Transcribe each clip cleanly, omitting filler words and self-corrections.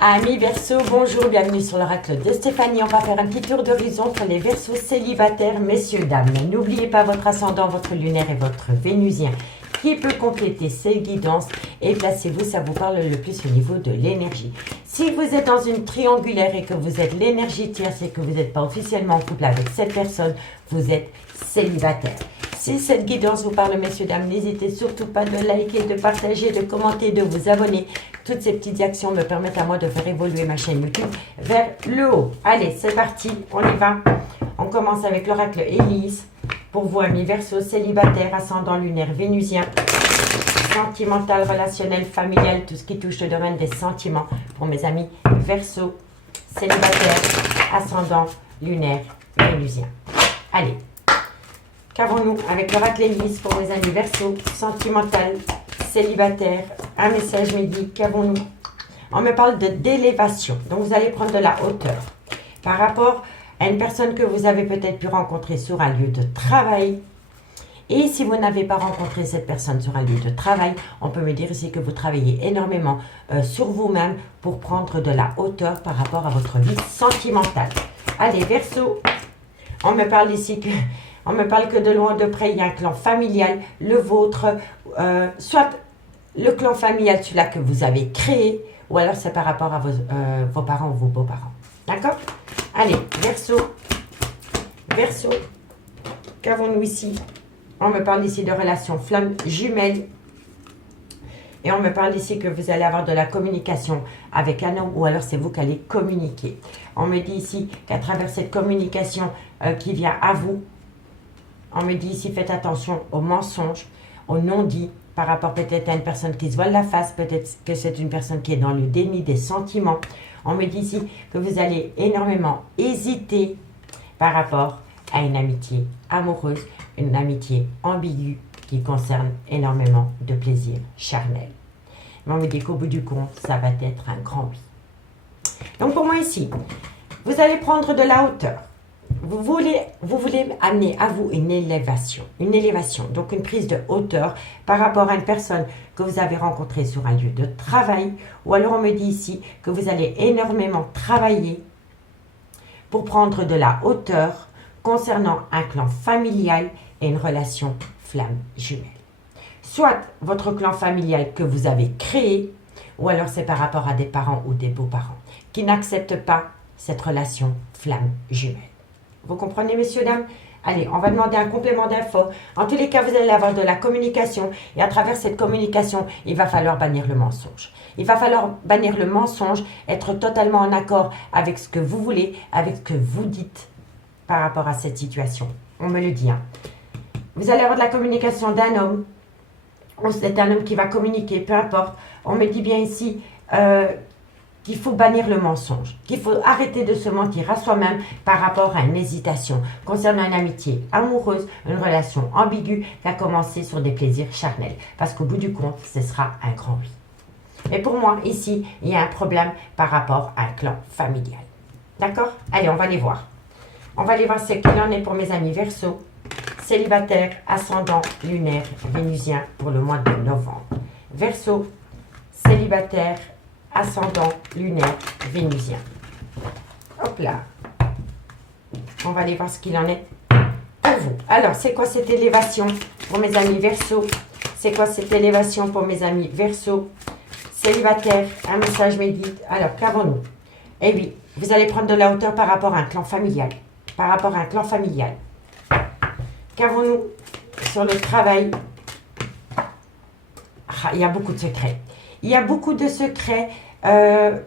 Amis Verseau, bonjour, bienvenue sur l'oracle de Stéphanie. On va faire un petit tour d'horizon pour les Verseaux célibataires, messieurs, dames. N'oubliez pas votre ascendant, votre lunaire et votre vénusien qui peut compléter ces guidances. Et placez-vous, ça vous parle le plus au niveau de l'énergie. Si vous êtes dans une triangulaire et que vous êtes l'énergie tierce et que vous n'êtes pas officiellement en couple avec cette personne, vous êtes célibataire. Si cette guidance vous parle, messieurs, dames, n'hésitez surtout pas de liker, de partager, de commenter, de vous abonner. Toutes ces petites actions me permettent à moi de faire évoluer ma chaîne YouTube vers le haut. Allez, c'est parti, on y va. On commence avec l'oracle Élise. Pour vous, amis Verseau, célibataire, ascendant lunaire vénusien, sentimental, relationnel, familial, tout ce qui touche le domaine des sentiments. Pour mes amis Verseau, célibataire, ascendant lunaire vénusien. Allez. Qu'avons-nous avec l'oracle Élise pour mes amis Verseau, sentimental, célibataire, un message me dit, qu'avons-nous? On me parle d'élévation, donc vous allez prendre de la hauteur par rapport à une personne que vous avez peut-être pu rencontrer sur un lieu de travail. Et si vous n'avez pas rencontré cette personne sur un lieu de travail, on peut me dire ici que vous travaillez énormément sur vous-même pour prendre de la hauteur par rapport à votre vie sentimentale. Allez, Verseau, on me parle ici que... On me parle que de loin de près, il y a un clan familial, le vôtre, soit le clan familial, celui-là que vous avez créé, ou alors c'est par rapport à vos parents ou vos beaux-parents. D'accord? Allez, Verseau, Verseau, qu'avons-nous ici? On me parle ici de relations flammes jumelles. Et on me parle ici que vous allez avoir de la communication avec un homme ou alors c'est vous qui allez communiquer. On me dit ici qu'à travers cette communication qui vient à vous, on me dit ici, faites attention aux mensonges, aux non-dits, par rapport peut-être à une personne qui se voile la face, peut-être que c'est une personne qui est dans le déni des sentiments. On me dit ici que vous allez énormément hésiter par rapport à une amitié amoureuse, une amitié ambiguë qui concerne énormément de plaisir charnel. Mais on me dit qu'au bout du compte, ça va être un grand oui. Donc pour moi ici, vous allez prendre de la hauteur. Vous voulez amener à vous une élévation, donc une prise de hauteur par rapport à une personne que vous avez rencontrée sur un lieu de travail, ou alors on me dit ici que vous allez énormément travailler pour prendre de la hauteur concernant un clan familial et une relation flamme jumelle. Soit votre clan familial que vous avez créé, ou alors c'est par rapport à des parents ou des beaux-parents qui n'acceptent pas cette relation flamme jumelle. Vous comprenez, messieurs, dames? Allez, on va demander un complément d'info. En tous les cas, vous allez avoir de la communication. Et à travers cette communication, il va falloir bannir le mensonge. Il va falloir bannir le mensonge, être totalement en accord avec ce que vous voulez, avec ce que vous dites par rapport à cette situation. On me le dit. Hein. Vous allez avoir de la communication d'un homme. C'est un homme qui va communiquer, peu importe. On me dit bien ici... qu'il faut bannir le mensonge, qu'il faut arrêter de se mentir à soi-même par rapport à une hésitation concernant une amitié amoureuse, une relation ambiguë qui a commencé sur des plaisirs charnels. Parce qu'au bout du compte, ce sera un grand oui. Mais pour moi, ici, il y a un problème par rapport à un clan familial. D'accord? Allez, on va les voir. On va aller voir ce qu'il en est pour mes amis Verseau, célibataire, ascendant, lunaire, vénusien pour le mois de novembre. Verseau, célibataire, ascendant, lunaire, vénusien. Hop là. On va aller voir ce qu'il en est pour vous. Alors, c'est quoi cette élévation pour mes amis Verseau? C'est quoi cette élévation pour mes amis Verseau? Célibataire, un message médite. Alors, qu'avons-nous? Eh oui, vous allez prendre de la hauteur par rapport à un clan familial. Par rapport à un clan familial. Qu'avons-nous sur le travail? Ah, il y a beaucoup de secrets. Il y a beaucoup de secrets.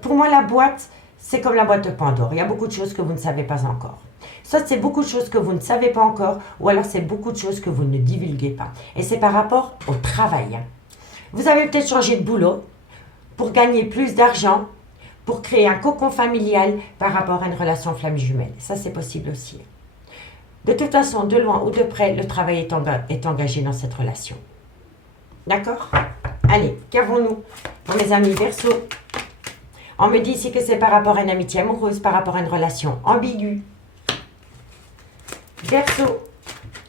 Pour moi, la boîte, c'est comme la boîte de Pandore. Il y a beaucoup de choses que vous ne savez pas encore. Soit c'est beaucoup de choses que vous ne savez pas encore, ou alors c'est beaucoup de choses que vous ne divulguez pas. Et c'est par rapport au travail. Vous avez peut-être changé de boulot pour gagner plus d'argent, pour créer un cocon familial par rapport à une relation flamme jumelle. Ça, c'est possible aussi. De toute façon, de loin ou de près, le travail est engagé dans cette relation. D'accord? Allez, qu'avons-nous pour mes amis Verseau? On me dit ici que c'est par rapport à une amitié amoureuse, par rapport à une relation ambiguë. Verseau,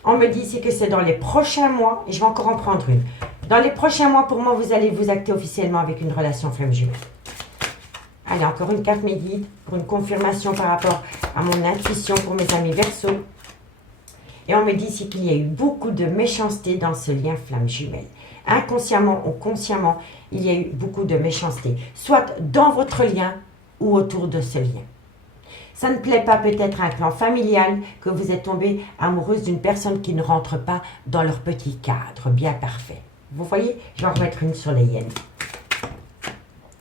on me dit ici que c'est dans les prochains mois, et je vais encore en prendre une. Dans les prochains mois, pour moi, vous allez vous acter officiellement avec une relation flamme jumelle. Allez, encore une carte mes guides pour une confirmation par rapport à mon intuition pour mes amis Verseau. Et on me dit ici qu'il y a eu beaucoup de méchanceté dans ce lien flamme jumelle. Inconsciemment ou consciemment, il y a eu beaucoup de méchanceté, soit dans votre lien ou autour de ce lien. Ça ne plaît pas peut-être à un clan familial que vous êtes tombé amoureuse d'une personne qui ne rentre pas dans leur petit cadre bien parfait. Vous voyez, je vais en remettre une sur les hyènes.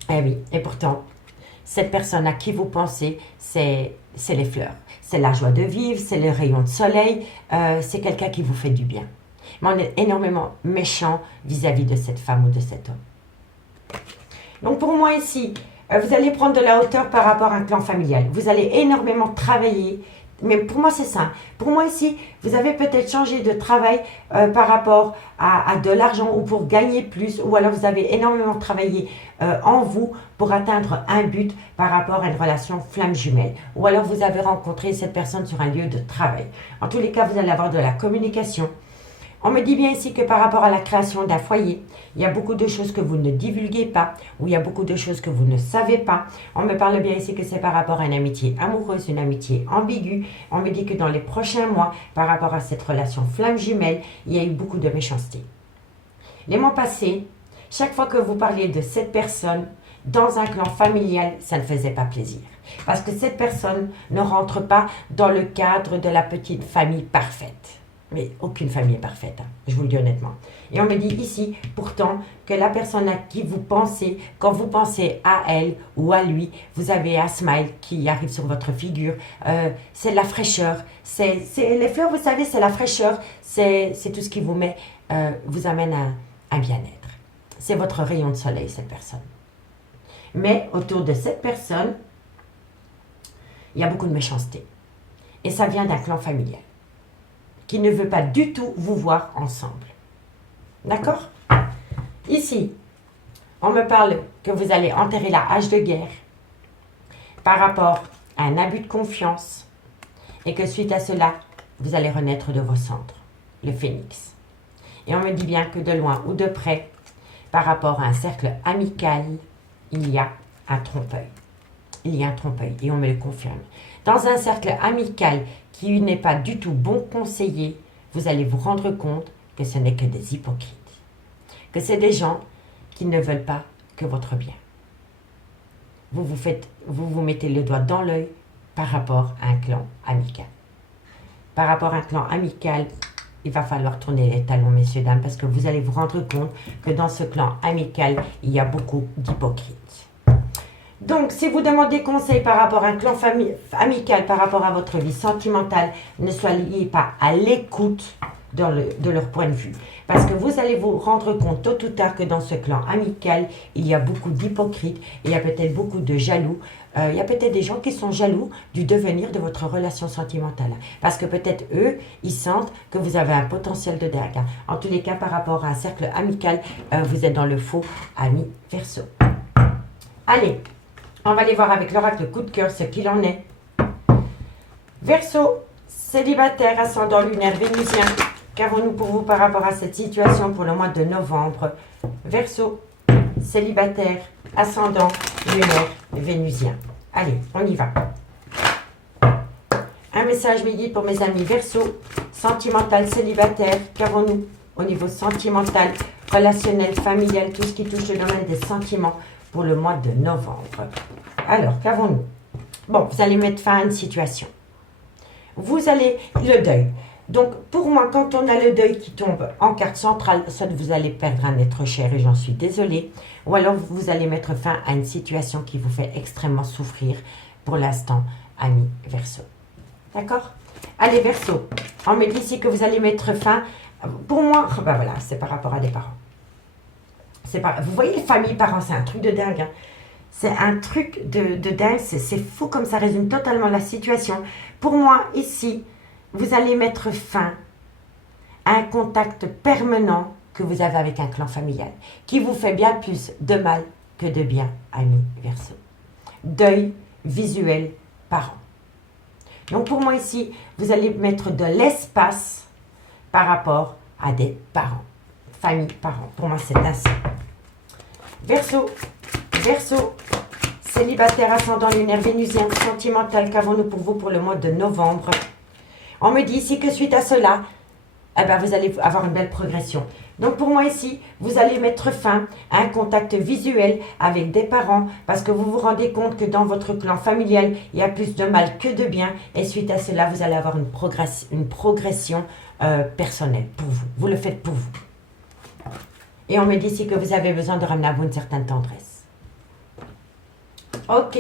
Eh oui, et pourtant, cette personne à qui vous pensez, c'est les fleurs. C'est la joie de vivre, c'est le rayon de soleil, c'est quelqu'un qui vous fait du bien. Mais on est énormément méchant vis-à-vis de cette femme ou de cet homme. Donc pour moi ici, vous allez prendre de la hauteur par rapport à un clan familial. Vous allez énormément travailler. Mais pour moi, c'est ça. Pour moi, ici, vous avez peut-être changé de travail par rapport à de l'argent ou pour gagner plus. Ou alors, vous avez énormément travaillé en vous pour atteindre un but par rapport à une relation flamme jumelle. Ou alors, vous avez rencontré cette personne sur un lieu de travail. En tous les cas, vous allez avoir de la communication. On me dit bien ici que par rapport à la création d'un foyer, il y a beaucoup de choses que vous ne divulguez pas, ou il y a beaucoup de choses que vous ne savez pas. On me parle bien ici que c'est par rapport à une amitié amoureuse, une amitié ambiguë. On me dit que dans les prochains mois, par rapport à cette relation flamme jumelle, il y a eu beaucoup de méchanceté. Les mois passés, chaque fois que vous parliez de cette personne, dans un clan familial, ça ne faisait pas plaisir. Parce que cette personne ne rentre pas dans le cadre de la petite famille parfaite. Mais aucune famille est parfaite, hein, je vous le dis honnêtement. Et on me dit ici, pourtant, que la personne à qui vous pensez, quand vous pensez à elle ou à lui, vous avez un smile qui arrive sur votre figure. C'est la fraîcheur. C'est les fleurs, vous savez, c'est la fraîcheur. C'est tout ce qui vous met, vous amène à un bien-être. C'est votre rayon de soleil, cette personne. Mais autour de cette personne, il y a beaucoup de méchanceté. Et ça vient d'un clan familial qui ne veut pas du tout vous voir ensemble. D'accord? Ici, on me parle que vous allez enterrer la hache de guerre par rapport à un abus de confiance et que suite à cela, vous allez renaître de vos cendres, le phénix. Et on me dit bien que de loin ou de près, par rapport à un cercle amical, il y a un trompe-œil. Il y a un trompe-œil et on me le confirme. Dans un cercle amical qui n'est pas du tout bon conseiller, vous allez vous rendre compte que ce n'est que des hypocrites. Que c'est des gens qui ne veulent pas que votre bien. Vous vous mettez le doigt dans l'œil par rapport à un clan amical. Par rapport à un clan amical, il va falloir tourner les talons, messieurs, dames, parce que vous allez vous rendre compte que dans ce clan amical, il y a beaucoup d'hypocrites. Donc, si vous demandez conseil par rapport à un clan amical, par rapport à votre vie sentimentale, ne soyez pas à l'écoute de leur point de vue. Parce que vous allez vous rendre compte tôt ou tard que dans ce clan amical, il y a beaucoup d'hypocrites, il y a peut-être beaucoup de jaloux. Il y a peut-être des gens qui sont jaloux du devenir de votre relation sentimentale. Parce que peut-être eux, ils sentent que vous avez un potentiel de dingue. En tous les cas, par rapport à un cercle amical, vous êtes dans le faux, ami Verseau. Allez, on va aller voir avec l'oracle coup de cœur ce qu'il en est. Verseau, célibataire, ascendant lunaire vénusien. Qu'avons-nous pour vous par rapport à cette situation pour le mois de novembre? Verseau, célibataire, ascendant lunaire vénusien. Allez, on y va. Un message mes guides pour mes amis Verseau, sentimental, célibataire. Qu'avons-nous au niveau sentimental, relationnel, familial, tout ce qui touche le domaine des sentiments pour le mois de novembre? Alors, qu'avons-nous? Bon, vous allez mettre fin à une situation. Vous allez... Le deuil. Donc, pour moi, quand on a le deuil qui tombe en carte centrale, soit vous allez perdre un être cher et j'en suis désolée, ou alors vous allez mettre fin à une situation qui vous fait extrêmement souffrir pour l'instant, ami Verseau. D'accord? Allez, Verseau, on me dit ici que vous allez mettre fin... Pour moi, ben voilà, c'est par rapport à des parents. Vous voyez, famille, parents, c'est un truc de dingue. Hein. C'est un truc de dingue, c'est fou comme ça résume totalement la situation. Pour moi, ici, vous allez mettre fin à un contact permanent que vous avez avec un clan familial, qui vous fait bien plus de mal que de bien, ami Verseau. Deuil visuel, parents. Donc pour moi ici, vous allez mettre de l'espace par rapport à des parents. Famille, parents. Pour moi, c'est ainsi. Verseau, célibataire, ascendant lunaire vénusien, sentimental, qu'avons-nous pour vous pour le mois de novembre? On me dit ici que suite à cela, eh ben, vous allez avoir une belle progression. Donc pour moi ici, vous allez mettre fin à un contact visuel avec des parents parce que vous vous rendez compte que dans votre clan familial, il y a plus de mal que de bien. Et suite à cela, vous allez avoir une progression personnelle pour vous. Vous le faites pour vous. Et on me dit ici que vous avez besoin de ramener à vous une certaine tendresse. Ok.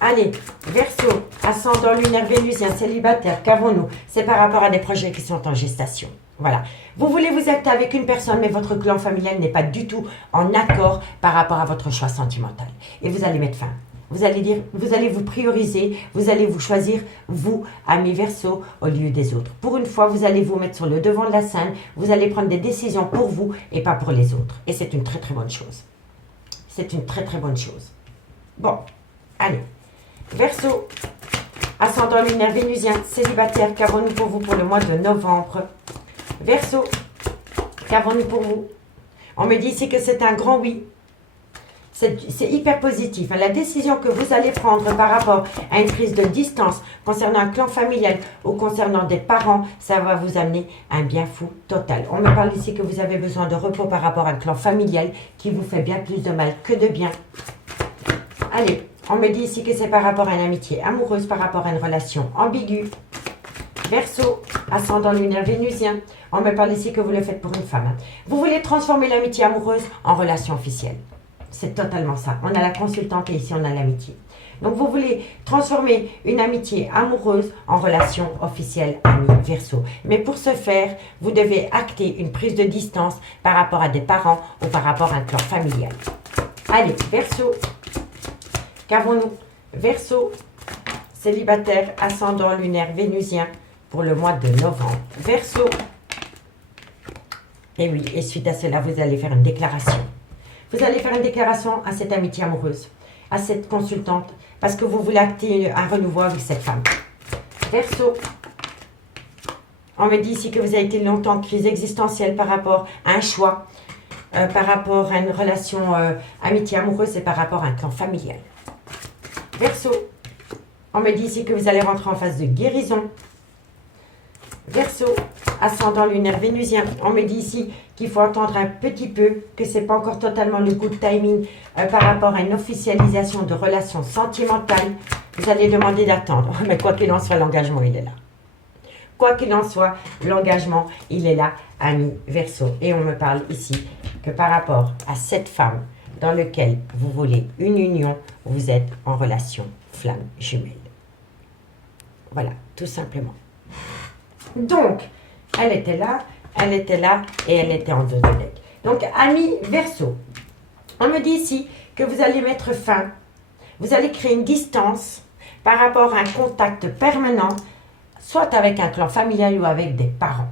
Allez, Verseau, ascendant lunaire vénusien, célibataire, qu'avons-nous? C'est par rapport à des projets qui sont en gestation. Voilà. Vous voulez vous acter avec une personne, mais votre clan familial n'est pas du tout en accord par rapport à votre choix sentimental. Et vous allez mettre fin. Vous allez dire, vous allez vous prioriser, vous allez vous choisir, vous, ami Verseau, au lieu des autres. Pour une fois, vous allez vous mettre sur le devant de la scène, vous allez prendre des décisions pour vous et pas pour les autres. Et c'est une très très bonne chose. C'est une très très bonne chose. Bon, allez. Verseau, ascendant lunaire vénusien, célibataire, qu'avons-nous pour vous pour le mois de novembre? Verseau, qu'avons-nous pour vous? On me dit ici que c'est un grand oui. C'est hyper positif. La décision que vous allez prendre par rapport à une prise de distance concernant un clan familial ou concernant des parents, ça va vous amener un bien fou total. On me parle ici que vous avez besoin de repos par rapport à un clan familial qui vous fait bien plus de mal que de bien. Allez. On me dit ici que c'est par rapport à une amitié amoureuse, par rapport à une relation ambiguë. Verseau, ascendant lunaire vénusien. On me parle ici que vous le faites pour une femme. Vous voulez transformer l'amitié amoureuse en relation officielle. C'est totalement ça. On a la consultante et ici on a l'amitié. Donc vous voulez transformer une amitié amoureuse en relation officielle, ami Verseau. Mais pour ce faire, vous devez acter une prise de distance par rapport à des parents ou par rapport à un clan familial. Allez, Verseau. Qu'avons-nous? Verseau, célibataire, ascendant lunaire vénusien pour le mois de novembre. Verseau. Et oui, et suite à cela, vous allez faire une déclaration. Vous allez faire une déclaration à cette amitié amoureuse, à cette consultante, parce que vous voulez acter un renouveau avec cette femme. Verseau. On me dit ici que vous avez été longtemps en crise existentielle par rapport à un choix, par rapport à une relation amitié amoureuse et par rapport à un clan familial. Verseau, on me dit ici que vous allez rentrer en phase de guérison. Verseau, ascendant lunaire vénusien, on me dit ici qu'il faut attendre un petit peu, que ce n'est pas encore totalement le good timing par rapport à une officialisation de relations sentimentales. Vous allez demander d'attendre, mais quoi qu'il en soit, l'engagement, il est là. Quoi qu'il en soit, l'engagement, il est là, ami Verseau. Et on me parle ici que par rapport à cette femme dans laquelle vous voulez une union, vous êtes en relation flamme jumelle. Voilà, tout simplement. Donc, elle était là et elle était en deux de deck. Donc, ami Verseau, on me dit ici que vous allez mettre fin, vous allez créer une distance par rapport à un contact permanent, soit avec un clan familial ou avec des parents.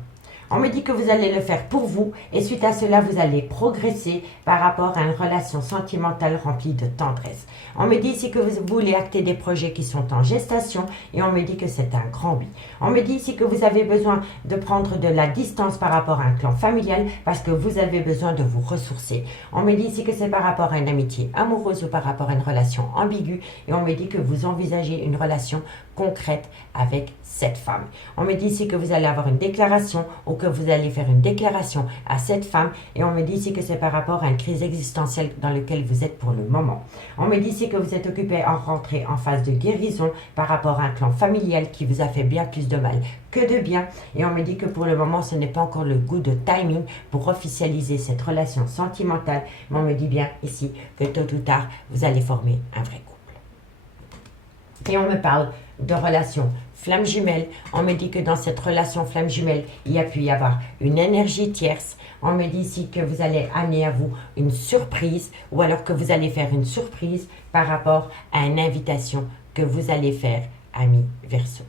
On me dit que vous allez le faire pour vous et suite à cela, vous allez progresser par rapport à une relation sentimentale remplie de tendresse. On me dit ici que vous voulez acter des projets qui sont en gestation et on me dit que c'est un grand oui. On me dit ici que vous avez besoin de prendre de la distance par rapport à un clan familial parce que vous avez besoin de vous ressourcer. On me dit ici que c'est par rapport à une amitié amoureuse ou par rapport à une relation ambiguë et on me dit que vous envisagez une relation concrète avec cette femme. On me dit ici que vous allez avoir une déclaration ou que vous allez faire une déclaration à cette femme et on me dit ici que c'est par rapport à une crise existentielle dans laquelle vous êtes pour le moment. On me dit ici que vous êtes occupé en rentrée en phase de guérison par rapport à un clan familial qui vous a fait bien plus de mal que de bien et on me dit que pour le moment ce n'est pas encore le goût de timing pour officialiser cette relation sentimentale mais on me dit bien ici que tôt ou tard vous allez former un vrai couple. Et on me parle de relation flamme jumelle. On me dit que dans cette relation flamme jumelle, il y a pu y avoir une énergie tierce. On me dit ici que vous allez amener à vous une surprise ou alors que vous allez faire une surprise par rapport à une invitation que vous allez faire, ami Verseau.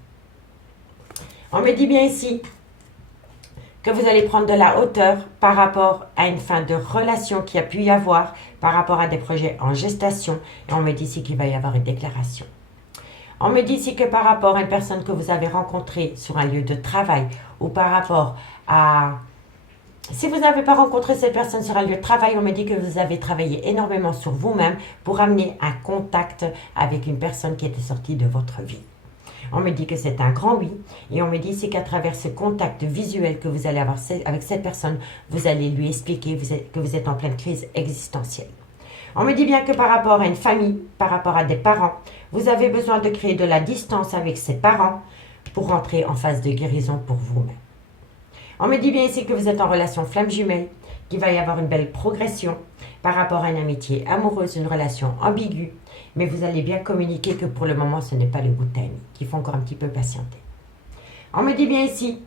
On me dit bien ici que vous allez prendre de la hauteur par rapport à une fin de relation qui a pu y avoir, par rapport à des projets en gestation. Et on me dit ici qu'il va y avoir une déclaration. On me dit ici que par rapport à une personne que vous avez rencontrée sur un lieu de travail ou par rapport à Si vous n'avez pas rencontré cette personne sur un lieu de travail, on me dit que vous avez travaillé énormément sur vous-même pour amener un contact avec une personne qui était sortie de votre vie. On me dit que c'est un grand oui. Et on me dit c'est qu'à travers ce contact visuel que vous allez avoir avec cette personne, vous allez lui expliquer que vous êtes en pleine crise existentielle. On me dit bien que par rapport à une famille, par rapport à des parents, vous avez besoin de créer de la distance avec ces parents pour rentrer en phase de guérison pour vous-même. On me dit bien ici que vous êtes en relation flamme jumelle, qu'il va y avoir une belle progression par rapport à une amitié amoureuse, une relation ambiguë, mais vous allez bien communiquer que pour le moment, ce n'est pas le good timing, qu'il faut encore un petit peu patienter. On me dit bien ici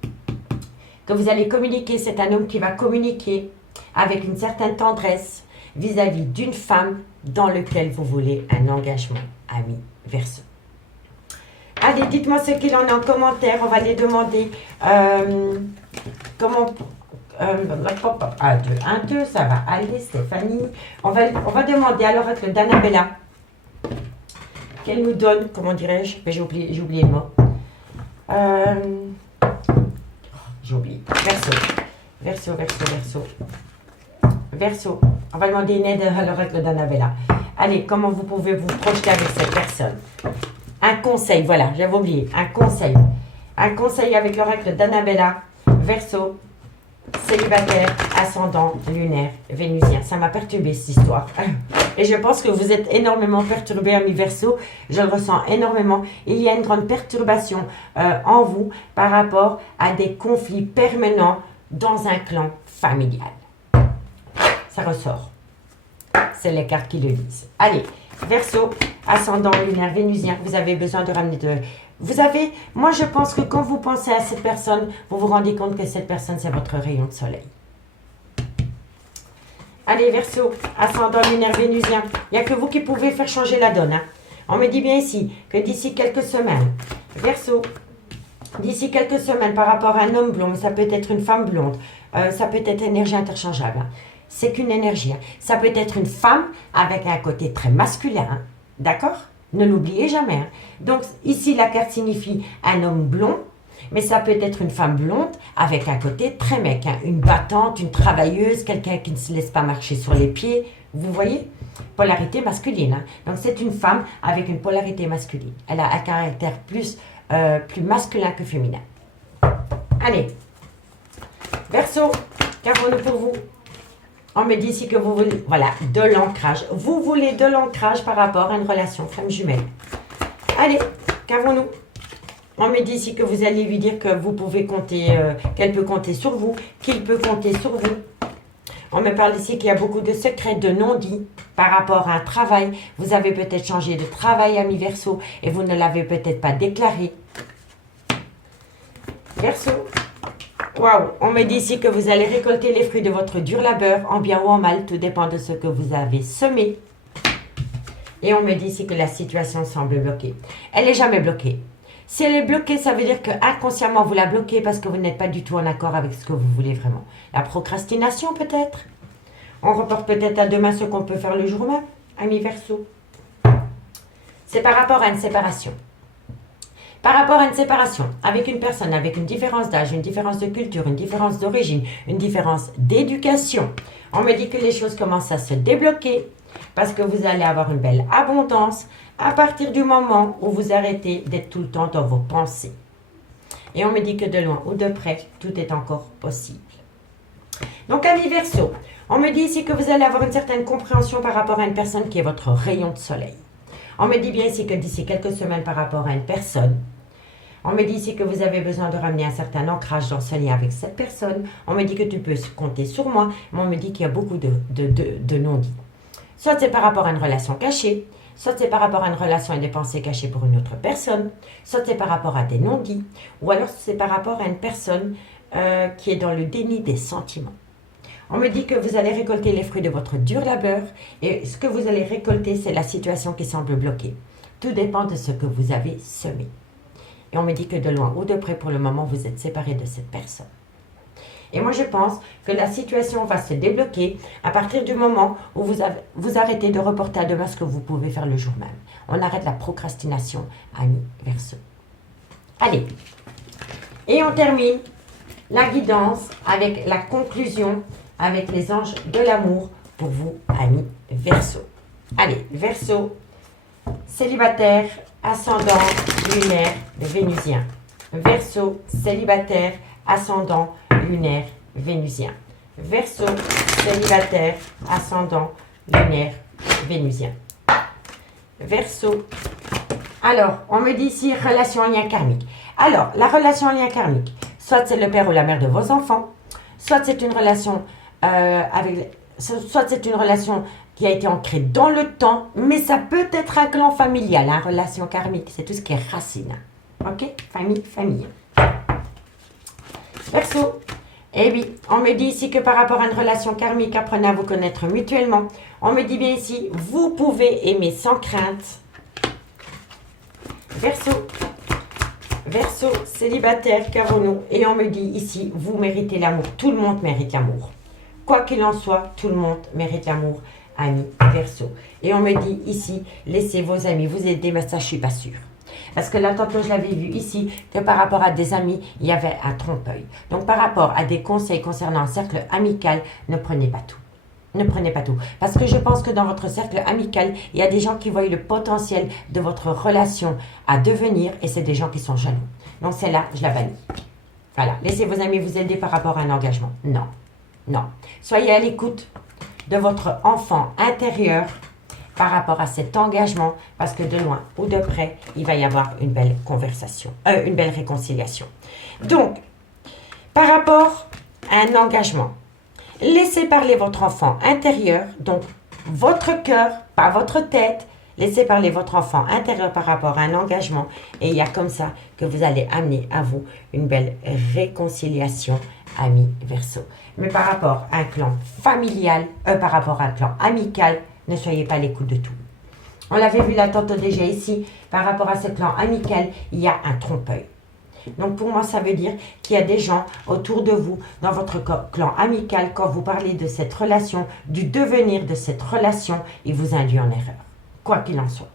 que vous allez communiquer, c'est un homme qui va communiquer avec une certaine tendresse vis-à-vis d'une femme dans laquelle vous voulez un engagement, ami Verseau. Allez, dites-moi ce qu'il en est en commentaire, on va les demander comment... 1, 2, ça va aller, Stéphanie. On va demander à l'oracle d'Annabella qu'elle nous donne, comment dirais-je, j'ai oublié le mot. J'ai oublié. Verseau. On va demander une aide à l'oracle d'Annabella. Allez, comment vous pouvez vous projeter avec cette personne? Un conseil, voilà, j'avais oublié. Un conseil. Un conseil avec l'oracle d'Annabella. Verseau. Célibataire, ascendant, lunaire, vénusien. Ça m'a perturbé cette histoire. Et je pense que vous êtes énormément perturbé, ami Verseau. Je le ressens énormément. Il y a une grande perturbation en vous par rapport à des conflits permanents dans un clan familial. Ça ressort. C'est les cartes qui le disent. Allez, Verseau, ascendant, lunaire, vénusien. Vous avez besoin de ramener de... Moi je pense que quand vous pensez à cette personne, vous vous rendez compte que cette personne, c'est votre rayon de soleil. Allez, Verseau, ascendant, lunaire, vénusien. Il n'y a que vous qui pouvez faire changer la donne. Hein. On me dit bien ici que d'ici quelques semaines, Verseau, d'ici quelques semaines par rapport à un homme blond, mais ça peut être une femme blonde, ça peut être énergie interchangeable. Hein. C'est qu'une énergie. Hein. Ça peut être une femme avec un côté très masculin. Hein. D'accord ? Ne l'oubliez jamais. Hein. Donc, ici, la carte signifie un homme blond, mais ça peut être une femme blonde avec un côté très mec. Hein. Une battante, une travailleuse, quelqu'un qui ne se laisse pas marcher sur les pieds. Vous voyez? Polarité masculine. Hein. Donc, c'est une femme avec une polarité masculine. Elle a un caractère plus masculin que féminin. Allez. Verseau, qu'avons-nous pour vous? On me dit ici que vous voulez, voilà, de l'ancrage. Vous voulez de l'ancrage par rapport à une relation femme jumelle. Allez, qu'avons-nous? On me dit ici que vous allez lui dire que vous pouvez compter, qu'elle peut compter sur vous, qu'il peut compter sur vous. On me parle ici qu'il y a beaucoup de secrets, de non-dits par rapport à un travail. Vous avez peut-être changé de travail, ami Verseau, et vous ne l'avez peut-être pas déclaré. Verseau. Waouh, on me dit ici que vous allez récolter les fruits de votre dur labeur, en bien ou en mal, tout dépend de ce que vous avez semé. Et on me dit ici que la situation semble bloquée. Elle n'est jamais bloquée. Si elle est bloquée, ça veut dire que inconsciemment vous la bloquez parce que vous n'êtes pas du tout en accord avec ce que vous voulez vraiment. La procrastination peut-être. On reporte peut-être à demain ce qu'on peut faire le jour même, ami Verseau. C'est par rapport à une séparation. Par rapport à une séparation avec une personne avec une différence d'âge, une différence de culture, une différence d'origine, une différence d'éducation, on me dit que les choses commencent à se débloquer parce que vous allez avoir une belle abondance à partir du moment où vous arrêtez d'être tout le temps dans vos pensées. Et on me dit que de loin ou de près, tout est encore possible. Donc, ami Verseau, on me dit ici que vous allez avoir une certaine compréhension par rapport à une personne qui est votre rayon de soleil. On me dit bien ici que d'ici quelques semaines par rapport à une personne, on me dit ici que vous avez besoin de ramener un certain ancrage dans ce lien avec cette personne. On me dit que tu peux compter sur moi, mais on me dit qu'il y a beaucoup de non-dits. Soit c'est par rapport à une relation cachée, soit c'est par rapport à une relation et des pensées cachées pour une autre personne, soit c'est par rapport à des non-dits, ou alors c'est par rapport à une personne qui est dans le déni des sentiments. On me dit que vous allez récolter les fruits de votre dur labeur et ce que vous allez récolter, c'est la situation qui semble bloquée. Tout dépend de ce que vous avez semé. Et on me dit que de loin ou de près, pour le moment, vous êtes séparés de cette personne. Et moi, je pense que la situation va se débloquer à partir du moment où vous arrêtez de reporter à demain ce que vous pouvez faire le jour même. On arrête la procrastination, ami Verseau. Allez. Et on termine la guidance, avec la conclusion, avec les anges de l'amour pour vous, amis Verseau. Allez, Verseau, célibataire, ascendant, lunaire, vénusien. Verseau, célibataire, ascendant, lunaire, vénusien. Verseau, célibataire, ascendant, lunaire, vénusien. Verseau. Alors, on me dit ici relation en lien karmique. Alors, la relation en lien karmique, soit c'est le père ou la mère de vos enfants, soit c'est une relation soit c'est une relation qui a été ancrée dans le temps, mais ça peut être un clan familial, hein, relation karmique, c'est tout ce qui est racine. Ok? Famille. Verseau. Eh oui, on me dit ici que par rapport à une relation karmique, apprenez à vous connaître mutuellement. On me dit bien ici, vous pouvez aimer sans crainte. Verseau. Verseau, célibataire, Carono. Et on me dit ici, vous méritez l'amour. Tout le monde mérite l'amour. Quoi qu'il en soit, tout le monde mérite l'amour, amis Verseau. Et on me dit ici, laissez vos amis vous aider, mais ça, je ne suis pas sûre. Parce que là, tantôt, je l'avais vu ici, que par rapport à des amis, il y avait un trompe-œil. Donc, par rapport à des conseils concernant un cercle amical, ne prenez pas tout. Ne prenez pas tout. Parce que je pense que dans votre cercle amical, il y a des gens qui voient le potentiel de votre relation à devenir et c'est des gens qui sont jaloux. Donc, celle-là, je la bannis. Voilà. Laissez vos amis vous aider par rapport à un engagement. Non. Non. Soyez à l'écoute de votre enfant intérieur par rapport à cet engagement, parce que de loin ou de près, il va y avoir une belle conversation, une belle réconciliation. Donc, par rapport à un engagement, laissez parler votre enfant intérieur, donc votre cœur, pas votre tête. Laissez parler votre enfant intérieur par rapport à un engagement et il y a comme ça que vous allez amener à vous une belle réconciliation, amis Verseau. Mais par rapport à un clan familial, par rapport à un clan amical, ne soyez pas à l'écoute de tout. On l'avait vu là tantôt déjà ici, par rapport à ce clan amical, il y a un trompe-œil. Donc pour moi, ça veut dire qu'il y a des gens autour de vous, dans votre clan amical, quand vous parlez de cette relation, du devenir de cette relation, il vous induit en erreur. Quoi qu'il en soit.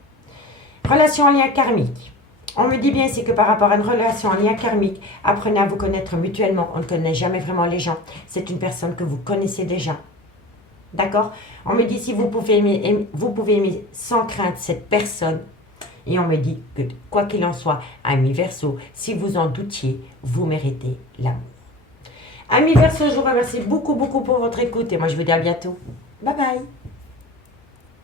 Relation en lien karmique. On me dit bien ici que par rapport à une relation en lien karmique, apprenez à vous connaître mutuellement. On ne connaît jamais vraiment les gens. C'est une personne que vous connaissez déjà. D'accord? On me dit si vous pouvez aimer sans crainte cette personne. Et on me dit que quoi qu'il en soit, amis Verseau, si vous en doutiez, vous méritez l'amour. Amis Verseau, je vous remercie beaucoup pour votre écoute et moi je vous dis à bientôt. Bye bye.